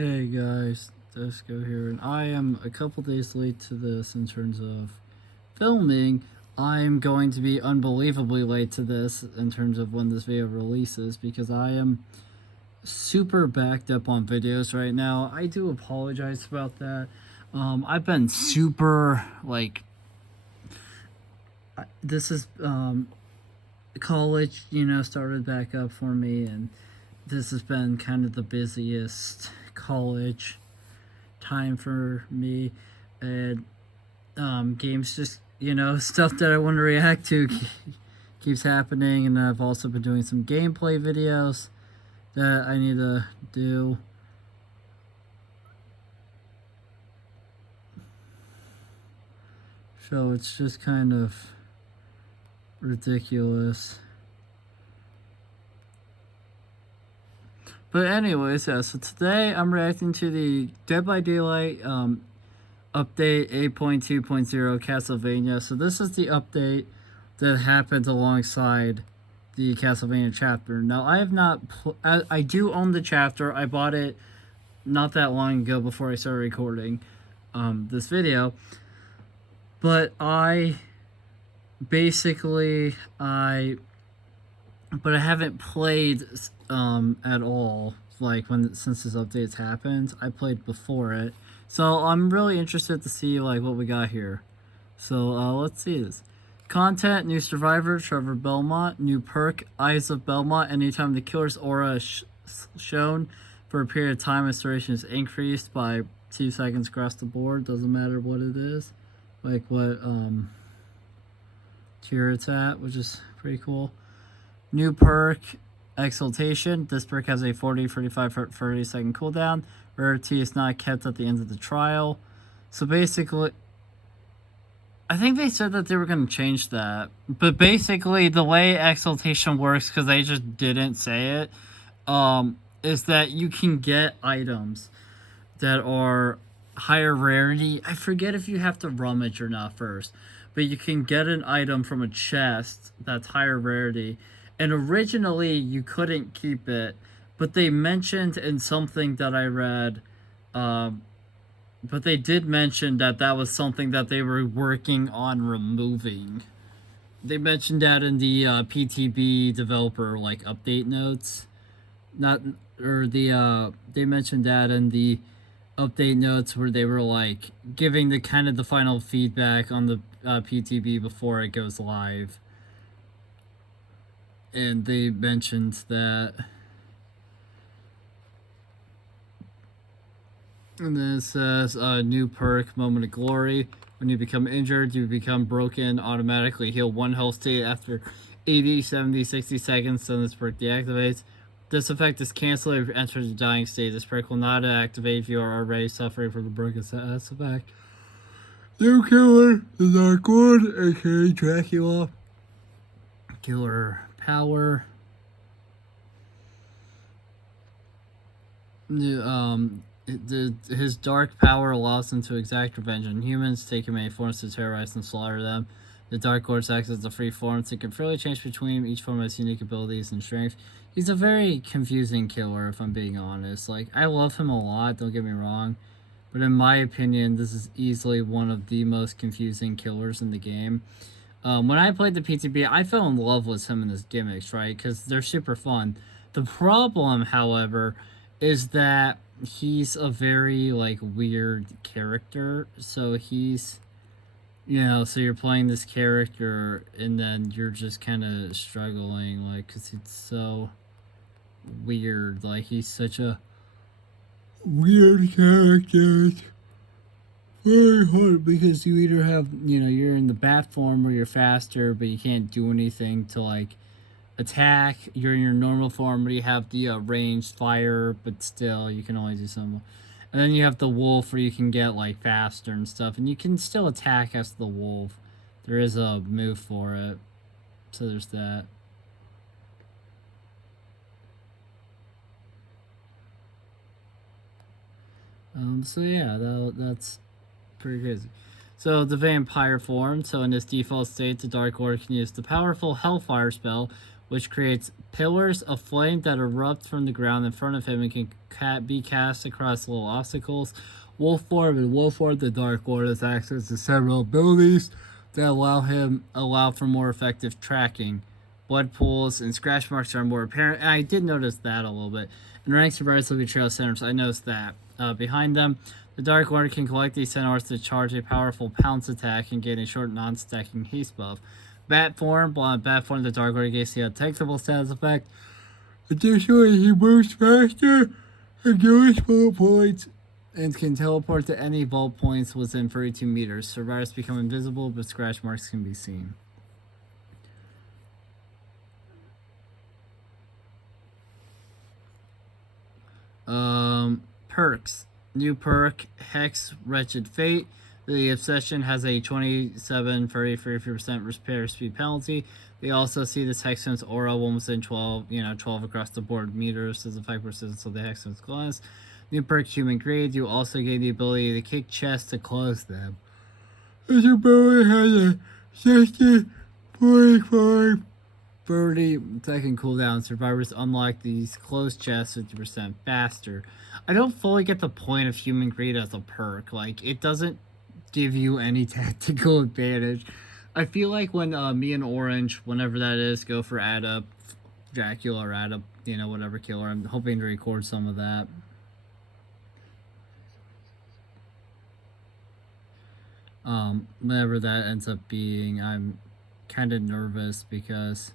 Hey guys, D1sco here, and I am a couple days late to this in terms of filming. I'm going to be unbelievably late to this in terms of when this video releases because I am super backed up on videos right now. I do apologize about that. I've been super, this is, college, started back up for me, and this has been kind of the busiest college time for me, and games just stuff that I want to react to keeps happening, and I've also been doing some gameplay videos that I need to do. So it's just kind of ridiculous. But anyways, yeah, so today I'm reacting to the Dead by Daylight update 8.2.0 Castlevania. So this is the update that happened alongside the Castlevania chapter. Now, I have not... I do own the chapter. I bought it not that long ago before I started recording this video. But I haven't played at all, since this update's happened. I played before it, so I'm really interested to see what we got here. So let's see this. Content: new survivor Trevor Belmont, new perk Eyes of Belmont. Anytime the killer's aura is shown for a period of time, its duration is increased by 2 seconds across the board. Doesn't matter what it is, what tier it's at, which is pretty cool. New perk Exaltation. This perk has a 30 second cooldown. Rarity is not kept at the end of the trial. So basically, I think they said that they were going to change that. But basically, the way Exaltation works, because they just didn't say it, is that you can get items that are higher rarity. I forget if you have to rummage or not first, but you can get an item from a chest that's higher rarity. And originally, you couldn't keep it, but they mentioned in something that I read, but they did mention that that was something that they were working on removing. They mentioned that in the PTB developer update notes, they mentioned that in the update notes where they were giving the final feedback on the PTB before it goes live. And they mentioned that. And then it says, new perk, Moment of Glory. When you become injured, you become broken, automatically heal 1 health state after 80, 70, 60 seconds, then this perk deactivates. This effect is canceled if you enter the dying state. This perk will not activate if you are already suffering from the broken status effect. New killer, the Dark One, aka Dracula. Killer power. His dark power allows him to exact revenge on humans, taking many forms to terrorize and slaughter them. The Dark Lord acts as a free form, so it can freely change between each form has unique abilities and strength. He's a very confusing killer, if I'm being honest. I love him a lot, don't get me wrong, but in my opinion, this is easily one of the most confusing killers in the game. When I played the PTB, I fell in love with him and his gimmicks, right? Because they're super fun. The problem, however, is that he's a very, weird character. So he's, so you're playing this character, and then you're just kind of struggling, because he's so weird. He's such a weird character. Very hard because you either have, you're in the bat form where you're faster, but you can't do anything to attack. You're in your normal form where you have the ranged fire, but still you can only do some. And then you have the wolf where you can get faster and stuff, and you can still attack as the wolf. There is a move for it, so there's that. So yeah, that's pretty crazy. So the vampire form. So in this default state, the Dark Lord can use the powerful Hellfire spell, which creates pillars of flame that erupt from the ground in front of him and can be cast across little obstacles. Wolf form and wolf form, the Dark Lord has access to several abilities that allow for more effective tracking. Blood pools and scratch marks are more apparent. And I did notice that a little bit. In ranks of Red Betrayal Centaurs, I noticed that. Behind them, the Dark Lord can collect these centaurs to charge a powerful pounce attack and gain a short non-stacking haste buff. Bat form, the Dark Lord gains the untechnical status effect. Additionally, he moves faster and gains vault points and can teleport to any vault points within 32 meters. Survivors become invisible, but scratch marks can be seen. Perks. New perk, Hex Wretched Fate. The Obsession has a 27-33% repair speed penalty. They also see this Hexen's aura when within 12 across the board meters as a 5% of the Hexen's glass. New perk, Human Greed. You also gain the ability to kick chests to close them. This ability has a 60-45 30-second cooldown. Survivors unlock these closed chests 50% faster. I don't fully get the point of Human Greed as a perk. Like, it doesn't give you any tactical advantage. I feel like when me and Orange, whenever that is, go for add up Dracula or add up, whatever killer, I'm hoping to record some of that. Whenever that ends up being, I'm kind of nervous because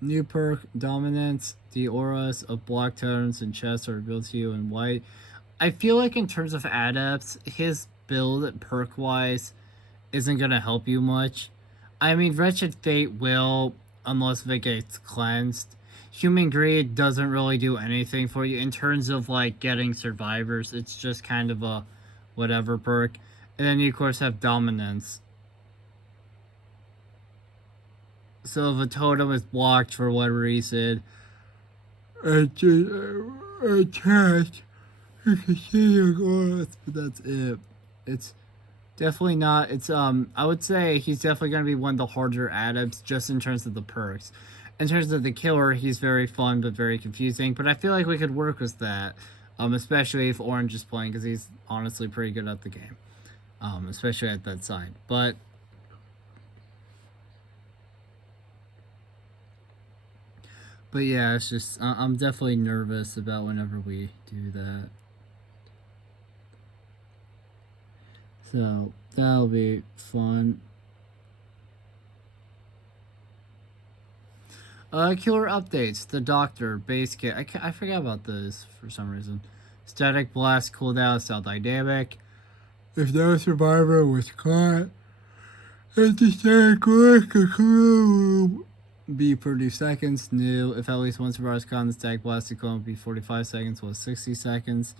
new perk, Dominance. The auras of block totems and chests are revealed to you in white. I feel like in terms of adepts, his build perk-wise isn't going to help you much. I mean, Wretched Fate will, unless it gets cleansed. Human Greed doesn't really do anything for you in terms of, like, getting survivors. It's just kind of a whatever perk. And then you, of course, have Dominance. So if a totem is blocked for whatever reason, it just attached, you can see your growth, but that's it. It's definitely not. It's I would say he's definitely gonna be one of the harder adepts just in terms of the perks. In terms of the killer, he's very fun but very confusing. But I feel like we could work with that, especially if Orange is playing because he's honestly pretty good at the game, especially at that side. But yeah, it's just I'm definitely nervous about whenever we do that. So that'll be fun. Killer updates. The Doctor base kit. I forgot about this for some reason. Static blast cooldown is still dynamic. If no survivor was caught, it's the static blast could be 30 seconds. New. If at least one survivor is caught, the static blast cooldown would be 45 seconds, was 60 seconds.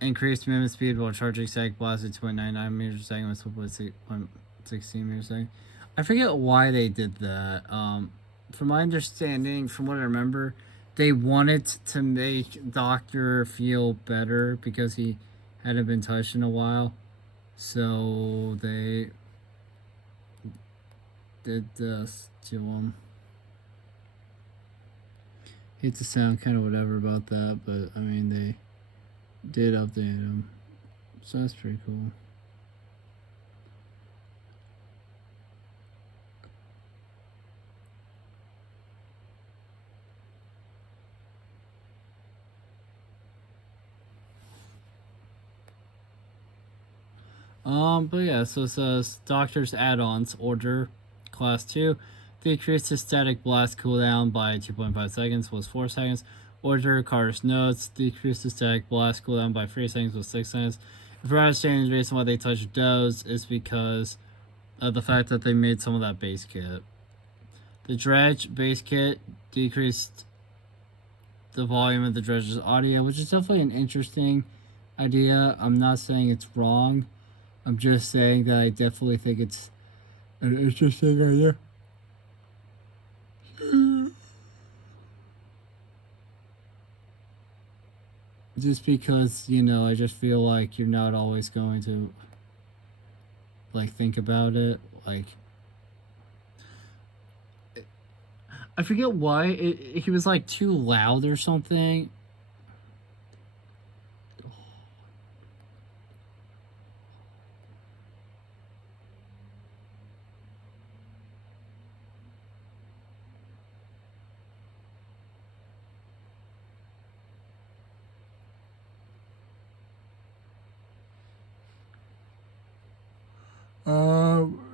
Increased movement speed while charging static blast at 2.99 meters per second with 1.16 meters per second. I forget why they did that. From my understanding, from what I remember, they wanted to make Doctor feel better because he hadn't been touched in a while. So they did this to him. Hate to sound kind of whatever about that, but I mean, they did update him. So that's pretty cool. But yeah, so it says Doctor's add-ons order class 2 decreased his static blast cooldown by 2.5 seconds, was 4 seconds. Order Carter's notes decreased the static blast cooldown by 3 seconds, was 6 seconds. If we're understanding the reason why they touched those is because of the fact that they made some of that base kit. The Dredge base kit decreased the volume of the Dredge's audio, which is definitely an interesting idea. I'm not saying it's wrong. I'm just saying that I definitely think it's an interesting idea. just because, you know, I just feel like you're not always going to, like, think about it. Like, I forget why he was, like, too loud or something.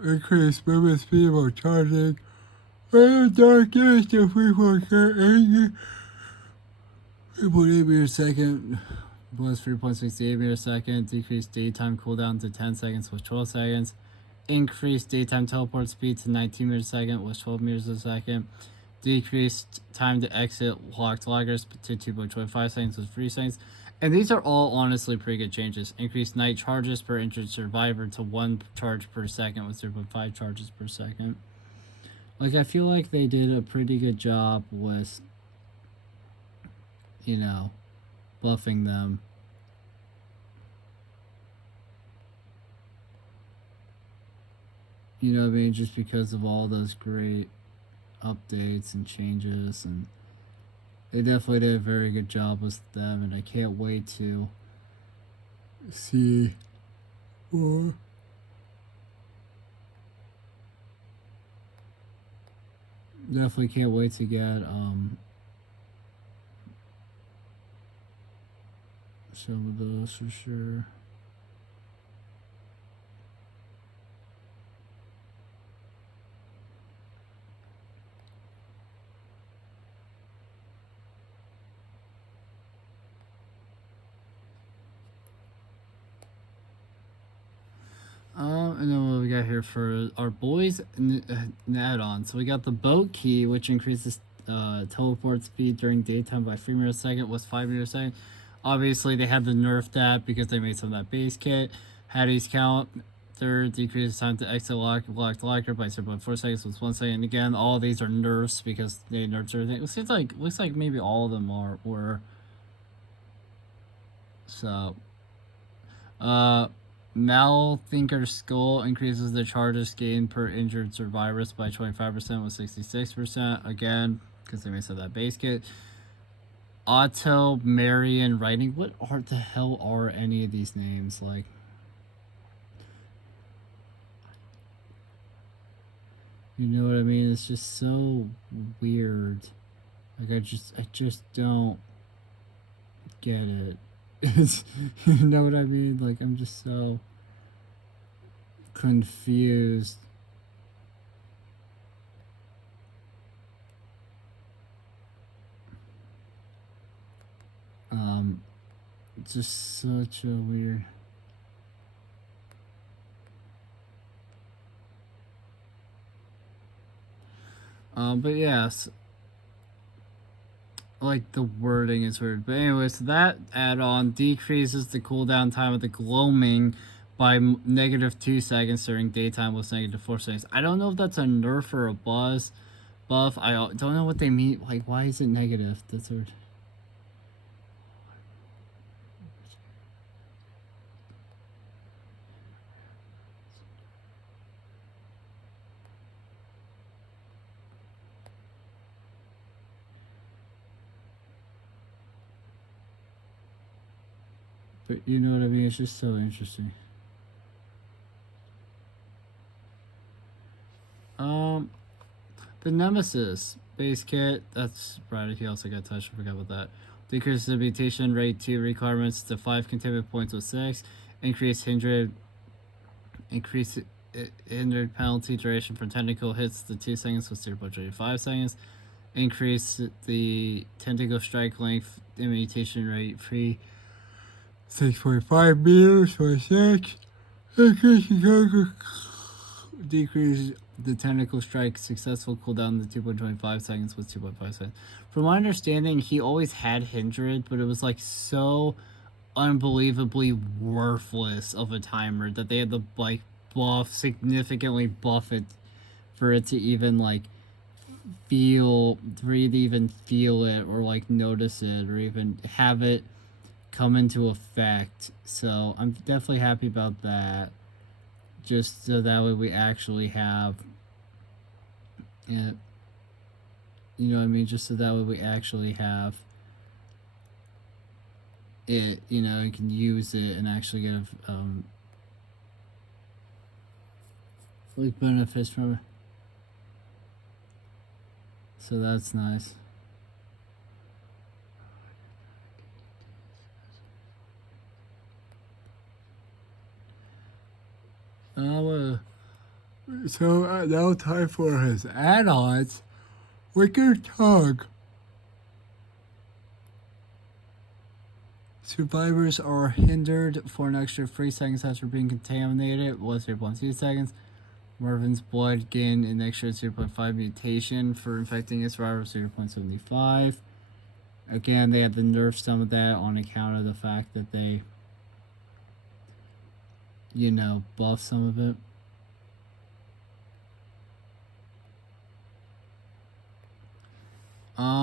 Increase movement speed while charging. Darkness, the free for 3.8 meters a second was 3.68 meters a second. Decreased daytime cooldown to 10 seconds was 12 seconds. Increased daytime teleport speed to 19 meters a second was 12 meters a second. Decreased time to exit locked loggers to 2.25 seconds was 3 seconds. And these are all honestly pretty good changes. Increased night charges per injured survivor to 1 charge per second with 0.5 charges per second. Like, I feel like they did a pretty good job with, you know, buffing them. You know what I mean? Just because of all those great updates and changes, and they definitely did a very good job with them, and I can't wait to see more. Definitely can't wait to get some of those for sure. And then what we got here for our boys add-on. So we got the boat key, which increases teleport speed during daytime by 3 meters a second, was 5 meters a second. Obviously, they had to nerf that because they made some of that base kit. Hattie's count, third, decreases time to exit locked locker by 0.4 seconds, was 1 second. Again, all these are nerfs because they nerfed everything. It seems like, looks like maybe all of them were. So, Malthinker's Skull increases the charges gained per injured survivors by 25% with 66%. Again, because they may have that base kit. Otto, Marion, Writing. What the hell are any of these names? Like, you know what I mean? It's just so weird. Like, I just don't get it. You know what I mean? Like, I'm just so confused. Just such a weird. But yes, like, the wording is weird. But anyways, that add-on decreases the cooldown time of the gloaming by -2 seconds during daytime with -4 seconds. I don't know if that's a nerf or a buff. I don't know what they mean. Like, why is it negative? That's weird. But you know what I mean? It's just so interesting. The Nemesis base kit, that's right. He also got touched. I forgot about that. Decreases the mutation rate 2 requirements to 5 containment points with 6. Increase hindered penalty duration for tentacle hits to 2 seconds with 0.35 seconds. Increase the tentacle strike length and mutation rate free 6.5 meters for 6. Decrease the tentacle strike successful cooldown to 2.25 seconds with 2.5 seconds. From my understanding, he always had Hindred, but it was like so unbelievably worthless of a timer that they had to like significantly buff it for it to even like feel it or like notice it or even have it come into effect. So I'm definitely happy about that. Just so that way we actually have it. You know what I mean? Just so that way we actually have it, you know, and can use it and actually get like benefits from it. So that's nice. So now time for his add-ons. Wicked Tongue. Survivors are hindered for an extra 3 seconds after being contaminated, was 0.2 seconds. Marvin's blood gained an extra 0.5 mutation for infecting a survivor, 0.75. Again, they had to nerf some of that on account of the fact that they, you know, buff some of it.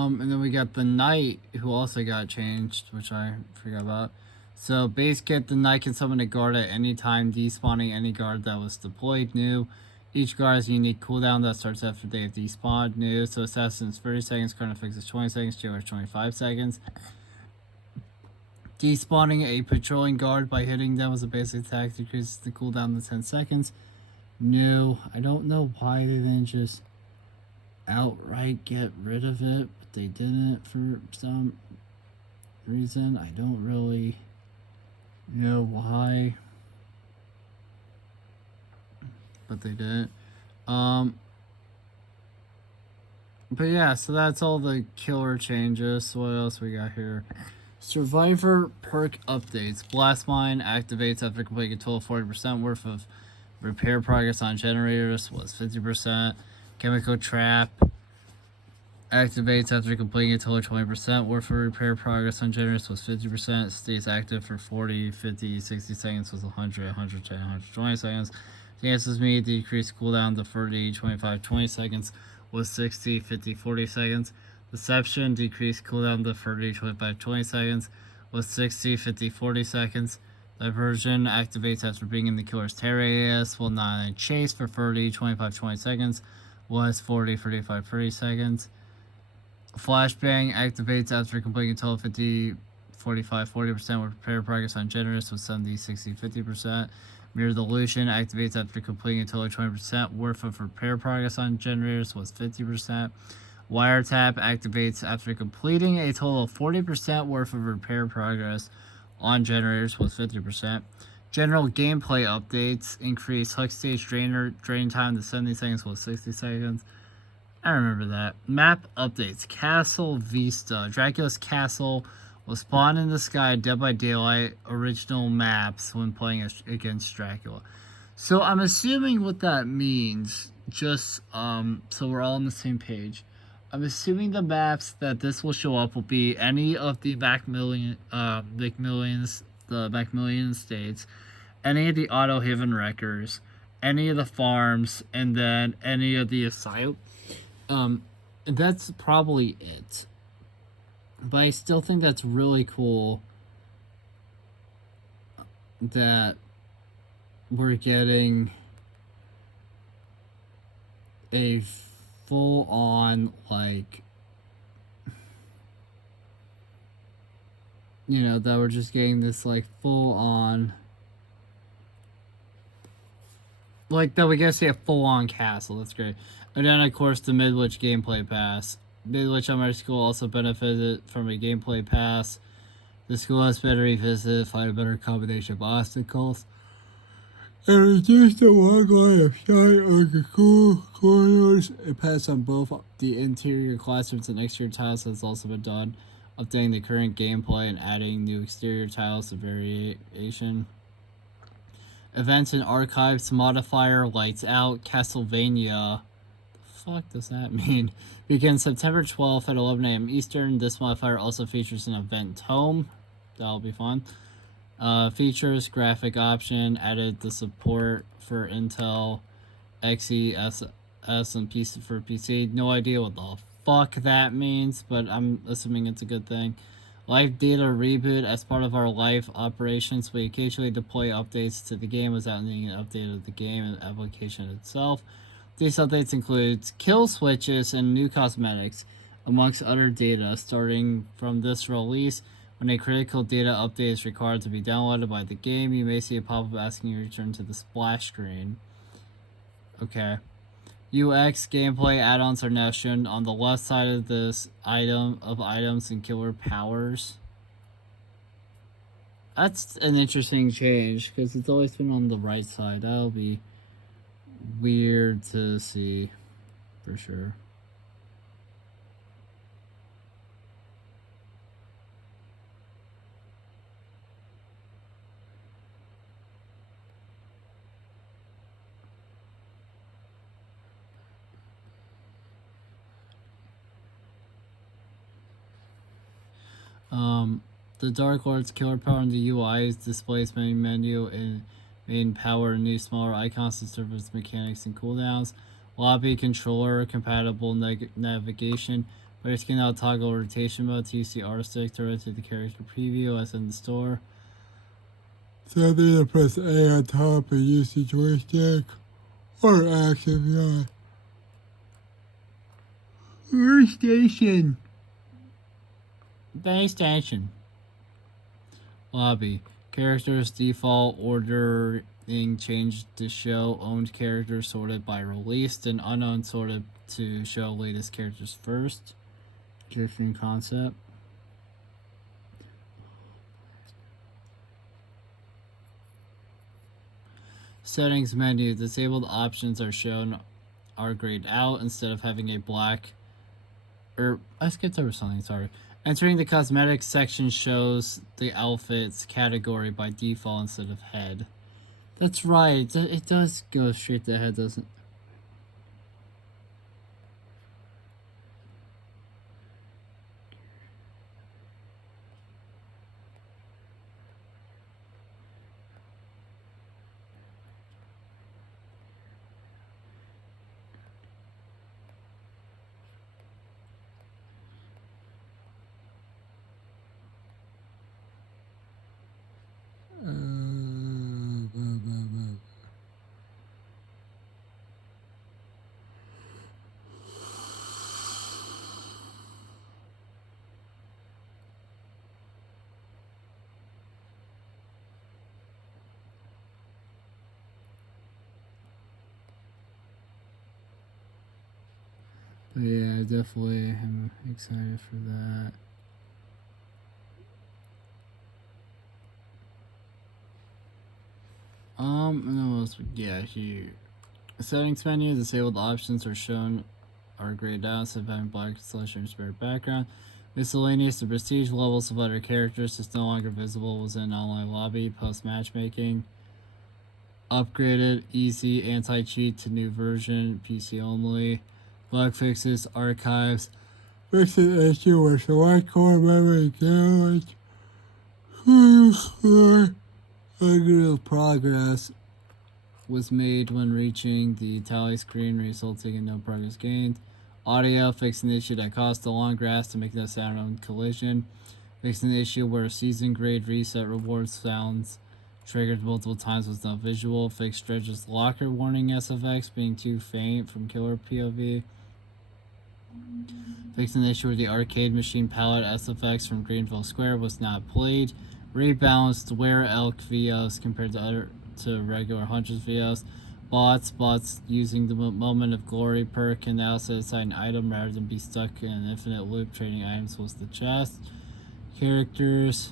And then we got the Knight, who also got changed, which I forgot about. So base kit, the Knight can summon a guard at any time, despawning any guard that was deployed new. Each guard has a unique cooldown that starts after they have despawned new. So Assassin's 30 seconds, Current Fix is 20 seconds, Jailer 25 seconds. Despawning a patrolling guard by hitting them as a basic attack decreases the cooldown to 10 seconds. New. I don't know why they didn't just outright get rid of it, but they didn't for some reason. I don't really know why, but they didn't. But yeah, so that's all the killer changes. So what else we got here? Survivor perk updates. Blast Mine activates after completing a total of 40% worth of repair progress on generators, was 50%. Chemical Trap activates after completing a total of 20% worth of repair progress on generators, was 50%. Stays active for 40, 50, 60 seconds, was 100, 110, 120 seconds. Chances me decrease cooldown to 30, 25, 20 seconds, was 60, 50, 40 seconds. Deception decreased cooldown to 30, 25, 20 seconds, was 60, 50, 40 seconds. Diversion activates after being in the killer's terror AS, will not chase for 30, 25, 20 seconds, was 40, 35, 30 seconds. Flashbang activates after completing a total of 50, 45, 40% with repair progress on generous, was 70, 60, 50%. Mirror Dilution activates after completing a total of 20% worth of repair progress on generators, was 50%. Wiretap activates after completing a total of 40% worth of repair progress on generators, was 50%. General gameplay updates increase hook stage drain time to 70 seconds, was 60 seconds. I remember that. Map updates. Castle Vista. Dracula's castle will spawn in the sky Dead by Daylight original maps when playing against Dracula. So I'm assuming what that means, just so we're all on the same page. I'm assuming the maps that this will show up will be any of the Macmillian states, any of the Auto Haven Wreckers, any of the farms, and then any of the asylum. That's probably it. But I still think that's really cool that we're getting a full-on, like, you know, that we're just getting this, like, full-on, like, that we get to see a full-on castle. That's great. And then, of course, the Midwich gameplay pass. Midwich Elementary School also benefited from a gameplay pass. The school has been revisited, find a better combination of obstacles, and reduce the long line of sight on the school corridors. A pass on both the interior classrooms and exterior tiles has also been done, updating the current gameplay and adding new exterior tiles to variation. Events and archives modifier lights out. Castlevania. The fuck does that mean? Begins September 12th at 11 a.m. Eastern. This modifier also features an event tome. That'll be fun. Features, graphic option, added the support for Intel, Xe, S, and PC for PC. No idea what the fuck that means, but I'm assuming it's a good thing. Live data reboot. As part of our live operations, we occasionally deploy updates to the game without needing an update of the game and application itself. These updates include kill switches and new cosmetics, amongst other data. Starting from this release, when a critical data update is required to be downloaded by the game, you may see a pop-up asking you to return to the splash screen. Okay. UX gameplay add-ons are now shown on the left side of this items and killer powers. That's an interesting change because it's always been on the right side. That'll be weird to see for sure. The Dark Lord's killer power in the UI displays main menu and main power and new smaller icons to serve as mechanics and cooldowns. Lobby controller compatible navigation. Players can now toggle rotation mode to use the R stick to rotate the character preview as in the store. So they either press A on top and use the joystick or action beyond. Station. Base station. Lobby. Characters default ordering changed to show owned characters sorted by released and unknown sorted to show latest characters first. Interesting concept. Settings menu. Disabled options are grayed out instead of having a black. I skipped over something, sorry. Entering the cosmetics section shows the outfits category by default instead of head. That's right, it does go straight to head, doesn't it? But yeah, definitely am excited for that. And what else? Yeah, here. Settings menu, disabled options are grayed out instead of having black / transparent background. Miscellaneous, the prestige levels of other characters is no longer visible within online lobby post matchmaking. Upgraded, easy, anti-cheat to new version, PC only. Bug fixes, archives. Fix an issue where select core memory damage. Negative progress was made when reaching the tally screen, resulting in no progress gained. Audio, fixing the issue that caused the long grass to make no sound on collision. Fixing the issue where season grade reset reward sounds triggered multiple times was not visual. Fixed Dredge's locker warning SFX being too faint from killer POV. Fixing the issue where the arcade machine palette SFX from Greenville Square was not played. Rebalanced Were Elk VOs compared to regular Huntress VOs. Bots using the Moment of Glory perk can now set aside an item rather than be stuck in an infinite loop trading items was the chest. Characters.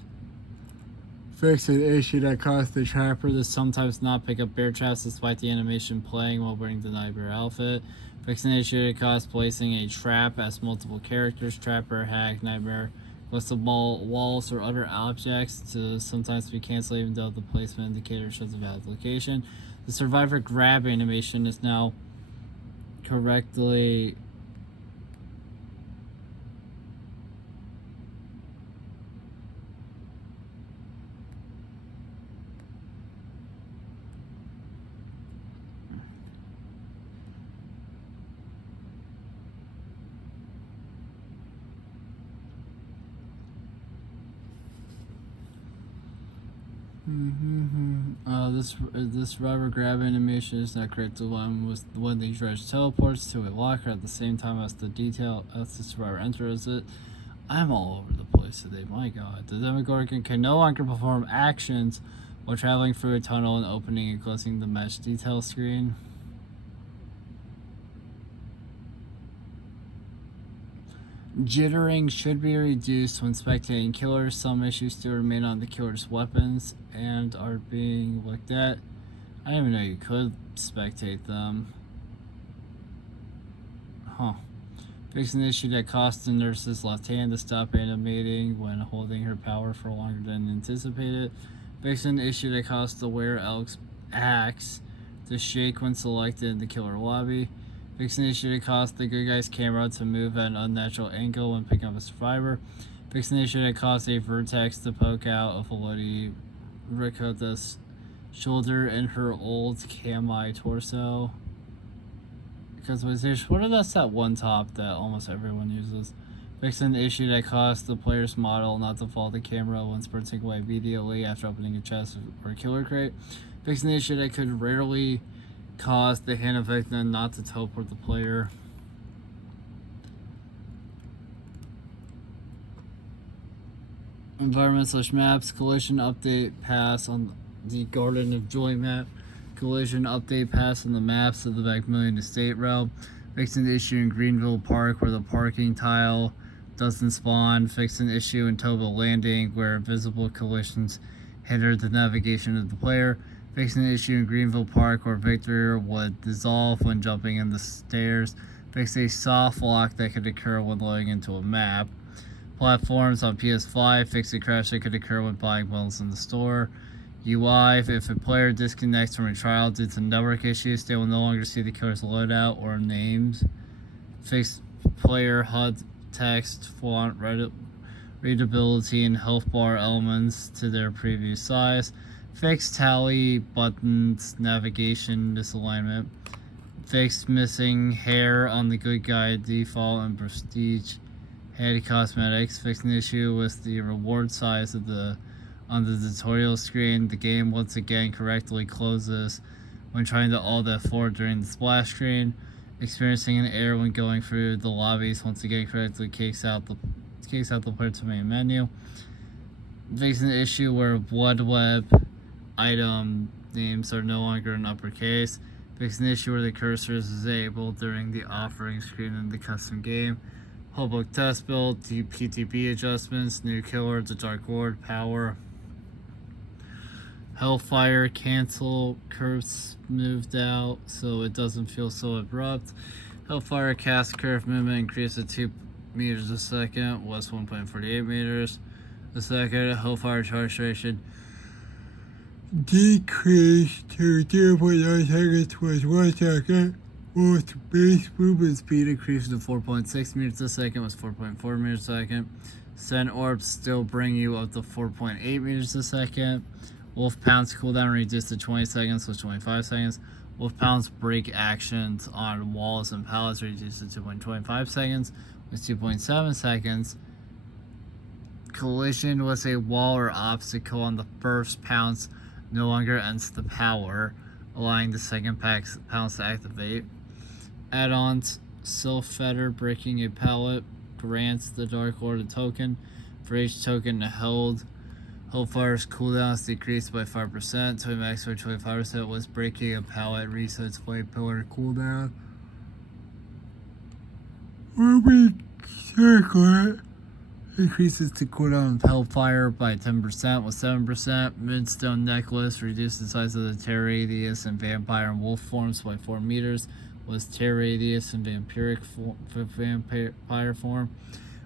Fix an issue that caused the trapper to sometimes not pick up bear traps despite the animation playing while wearing the nightmare outfit. Fix an issue that caused placing a trap as multiple characters, trapper, hag, nightmare, with the walls or other objects to sometimes be cancelled even though the placement indicator shows a valid location. The survivor grab animation is now correctly This rubber grab animation is not correct. The one was when the dredge teleports to a locker at the same time as the survivor enters it. I'm all over the place today. My God, the Demogorgon can no longer perform actions while traveling through a tunnel and opening and closing the match detail screen. Jittering should be reduced when spectating killers. Some issues still remain on the killer's weapons and are being looked at. I didn't even know you could spectate them. Huh. Fix an issue that cost the nurse's left hand to stop animating when holding her power for longer than anticipated. Fix an issue that caused the wearer Elk's axe to shake when selected in the killer lobby. Fix an issue that caused the good guy's camera to move at an unnatural angle when picking up a survivor. Fix an issue that caused a vertex to poke out of Lady Ricotta's shoulder in her old cami torso. Customization. What if that's that one top that almost everyone uses? Fix an issue that caused the player's model not to follow the camera when sprinting away immediately after opening a chest or a killer crate. Fix an issue that could rarely cause the hand of victim not to teleport the player. Environment/maps. Collision update pass on the Garden of Joy map. Collision update pass on the maps of the Macmillan Estate realm. Fix an issue in Greenville Park where the parking tile doesn't spawn. Fix an issue in Toba Landing where invisible collisions hinder the navigation of the player. Fix an issue in Greenville Park where Victor would dissolve when jumping in the stairs. Fix a soft lock that could occur when loading into a map. Platforms on PS5. Fix a crash that could occur when buying bundles in the store. UI, if a player disconnects from a trial due to network issues, they will no longer see the killer's loadout or names. Fix player HUD text, font, readability, and health bar elements to their previous size. Fix tally buttons, navigation misalignment. Fix missing hair on the good guy default and prestige head cosmetics. Fix an issue with the reward size of on the tutorial screen. The game once again correctly closes when trying to Alt F4 during the splash screen. Experiencing an error when going through the lobbies once again correctly kicks out the player to main menu. Fix an issue where blood web item names are no longer in uppercase. Fix an issue where the cursor is disabled during the offering screen in the custom game. Public test build, PTB adjustments, new killer, the Dark Lord, power, Hellfire, cancel, curves moved out so it doesn't feel so abrupt. Hellfire cast curve movement increased to 2 meters a second, was 1.48 meters a second. Hellfire charge duration decreased to 0.9 seconds, was 1 second. With base movement speed increased to 4.6 meters a second, was 4.4 meters a second. Send orbs still bring you up to 4.8 meters a second. Wolf Pound's cooldown reduced to 20 seconds, was 25 seconds. Wolf Pound's break actions on walls and pallets reduced to 2.25 seconds, was 2.7 seconds. Collision with a wall or obstacle on the first pounce no longer ends the power, allowing the second pounce to activate. Add-ons, Sylph Fetter, breaking a pallet, grants the Dark Lord a token. For each token held, Hellfire's cooldown is decreased by 5% to a max of 25%, was breaking a pallet, resets Flame Pillar cooldown. Ruby Circlet increases the cooldown of Hellfire by 10%, with 7%. Midstone Necklace reduced the size of the tear radius and vampire and wolf forms by 4 meters, was tear radius and vampire form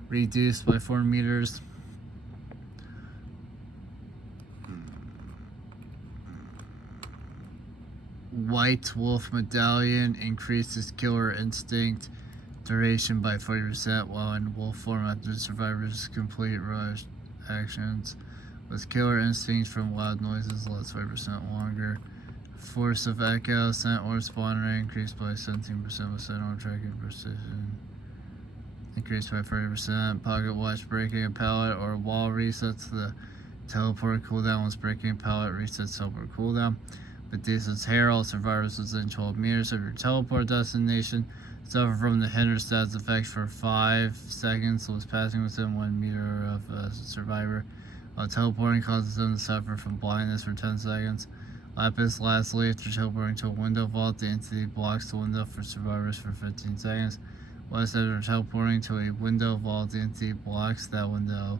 reduced by 4 meters. White Wolf Medallion increases killer instinct duration by 40%, while in wolf form after survivors complete rush actions, with killer instincts from loud noises lasts 5% longer. Force of Echo, scent or spawn rate increased by 17%, with scent or tracking precision increased by 30%. Pocket watch, breaking a pallet or wall resets the Teleport cooldown was breaking pallet resets teleport cooldown. With Diesel's hair, all survivors within 12 meters of your teleport destination suffer from the hinder stats effect for 5 seconds, was passing within 1 meter of a survivor. While teleporting causes them to suffer from blindness for 10 seconds. Lapis, lastly, after teleporting to a window vault, the entity blocks the window for survivors for 15 seconds. West, after teleporting to a window vault, the entity blocks that window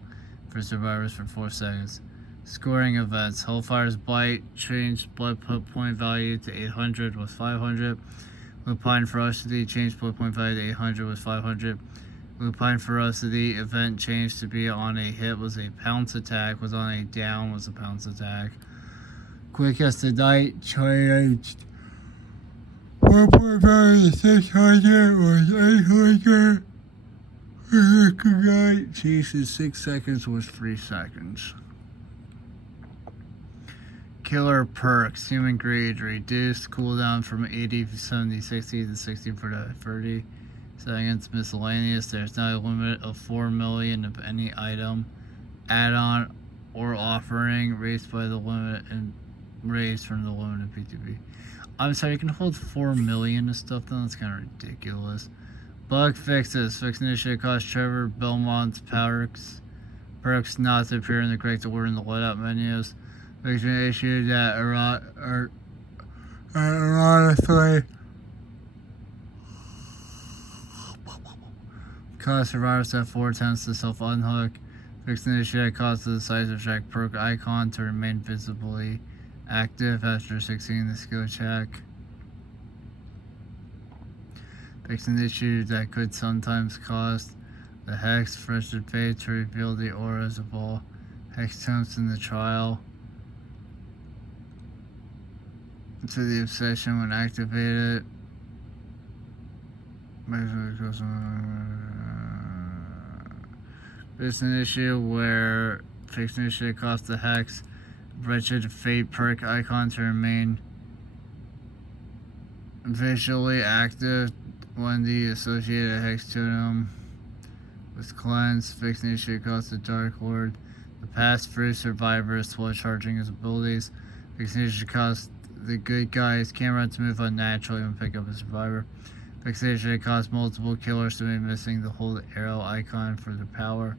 for survivors for 4 seconds. Scoring events. Hellfire's Bite changed blood point value to 800 was 500. Lupine Ferocity changed blood point value to 800 was 500. Lupine Ferocity event changed to be on a hit was a pounce attack, was on a down was a pounce attack. Quickest to night changed. Blood point value to 600 was 800. Good night changed to 6 seconds was 3 seconds. Killer perks. Human Greed reduced cooldown from 80 to 70, 60 to 60 for the 30 seconds. Miscellaneous. There's now a limit of 4 million of any item, add-on, or offering raised by the limit and raised from the limit of PTB. I'm sorry, you can hold 4 million of stuff though. That's kind of ridiculous. Bug fixes. Fix initiative cost Trevor Belmont's perks not to appear in the correct order in the loadout menus. Fixing an issue that erroneously cause survivors to have 4 attempts to self-unhook. Fixing an issue that causes the size of check perk icon to remain visibly active after succeeding the skill check. Fixing an issue that could sometimes cause the Hex Freshted Fate to reveal the auras of all Hex attempts in the trial to the obsession when activated. There's an issue where fixing an issue costs the Hex Wretched Fate perk icon to remain visually active when the associated Hex totem was cleansed. Fixing the issue costs the Dark Lord the past free survivors while charging his abilities. Fixing the issue costs the good guy's camera to move unnaturally when pick up a survivor. Fixation caused multiple killers to be missing the hold arrow icon for their power.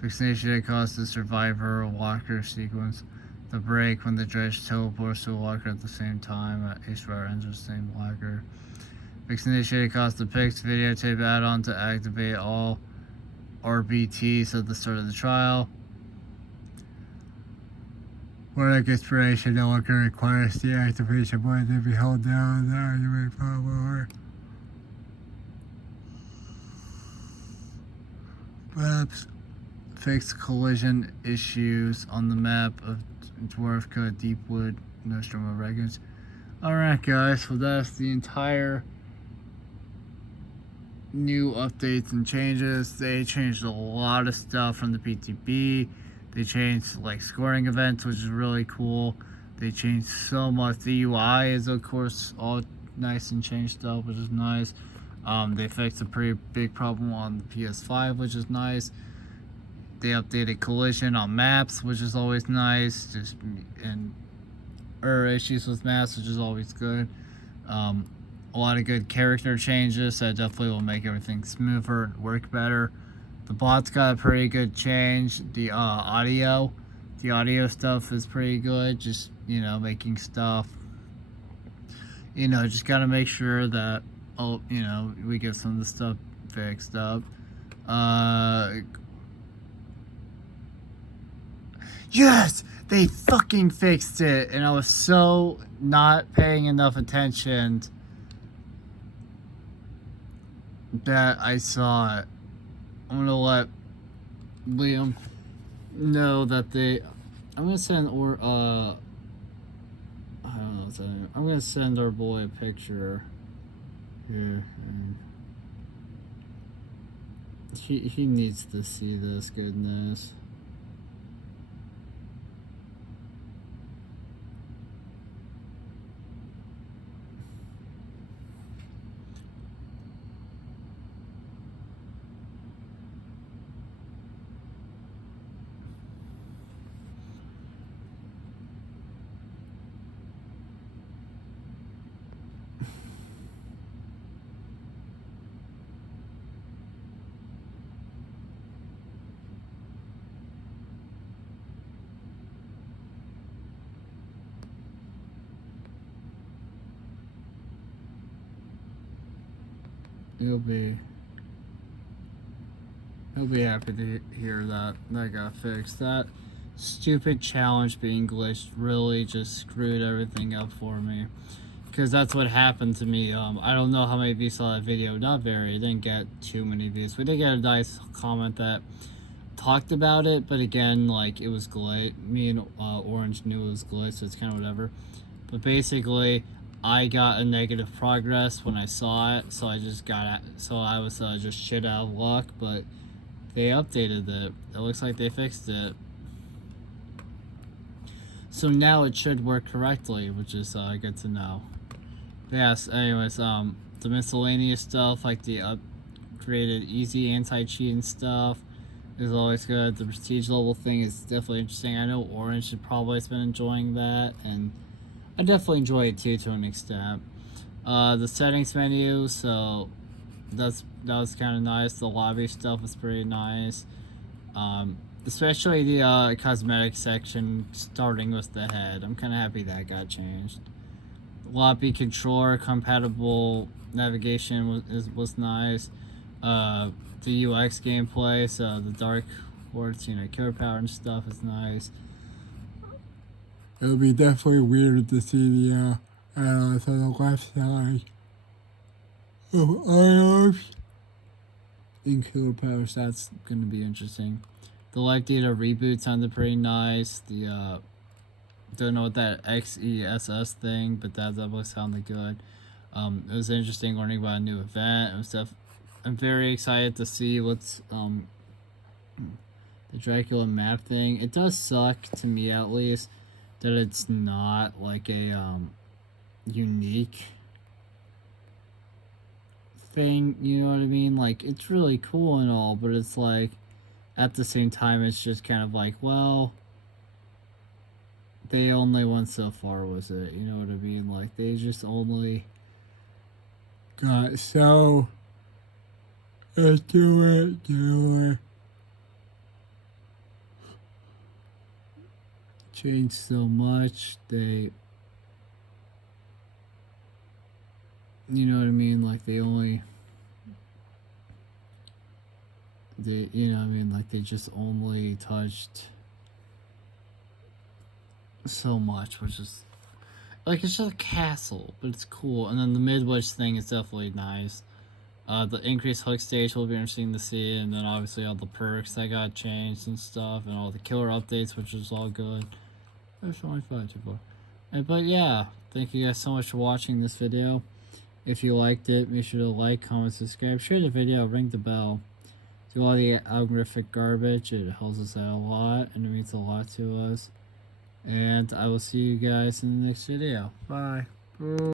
Fixation caused the survivor walker sequence to break when the dredge teleports to a walker at the same time. A survivor enters the same walker. Fixation caused the Pix videotape add-on to activate all RBTs at the start of the trial. Product expiration no longer requires the activation button to be held down. Maps fix collision issues on the map of Dwarfka Deepwood Nostrum of Records. Alright guys, well that's the entire new updates and changes. They changed a lot of stuff from the PTB. They changed like scoring events, which is really cool. They changed so much. The UI is of course all nice and changed stuff, which is nice. They fixed a pretty big problem on the PS5, which is nice. They updated collision on maps, which is always nice. And issues with maps, which is always good. A lot of good character changes that definitely will make everything smoother and work better. The bot's got a pretty good change. The audio stuff is pretty good. Just, making stuff, just gotta make sure that, we get some of the stuff fixed up. Yes! They fucking fixed it! And I was so not paying enough attention that I saw it. I'm gonna let Liam know that I'm gonna send I don't know what's that. I'm gonna send our boy a picture here. He needs to see this goodness. He'll be happy to hear that got fixed. That stupid challenge being glitched really just screwed everything up for me. Because that's what happened to me. I don't know how many views saw that video. Not very. It didn't get too many views. We did get a nice comment that talked about it, but again, like, it was glitch. Me and Orange knew it was glitch, so it's kind of whatever. But basically, I got a negative progress when I saw it, so I just got so I was just shit out of luck. But they updated it. It looks like they fixed it. So now it should work correctly, which is good to know. Yes, anyways, the miscellaneous stuff, like the upgraded easy anti-cheating stuff, is always good. The prestige level thing is definitely interesting. I know Orange has probably been enjoying that, and I definitely enjoy it too to an extent. The settings menu, so that was kind of nice. The lobby stuff was pretty nice. Especially the cosmetic section, starting with the head. I'm kind of happy that got changed. Lobby controller compatible navigation was nice. The UX gameplay, so the dark horse, killer power and stuff is nice. It'll be definitely weird to see the arrows on the left side of arrows in killer powers. That's gonna be interesting. The light data reboot sounded pretty nice. The don't know what that XESS thing, but that definitely sounded good. It was interesting learning about a new event and stuff. I'm very excited to see what's the Dracula map thing. It does suck, to me at least, that it's not like a unique thing, you know what I mean? Like, it's really cool and all, but it's like, at the same time, it's just kind of like, well, they only went so far with it, you know what I mean? Like, they just only got so into it, changed so much. They, you know what I mean? Like, they only, you know what I mean? Like, they just only touched so much, which is, like, it's just a castle, but it's cool. And then the Midwich thing is definitely nice. The increased hook stage will be interesting to see, and then obviously all the perks that got changed and stuff, and all the killer updates, which is all good. That's only 5 too far. But yeah, thank you guys so much for watching this video. If you liked it, make sure to like, comment, subscribe, share the video, ring the bell. Do all the algorithmic garbage. It helps us out a lot, and it means a lot to us. And I will see you guys in the next video. Bye.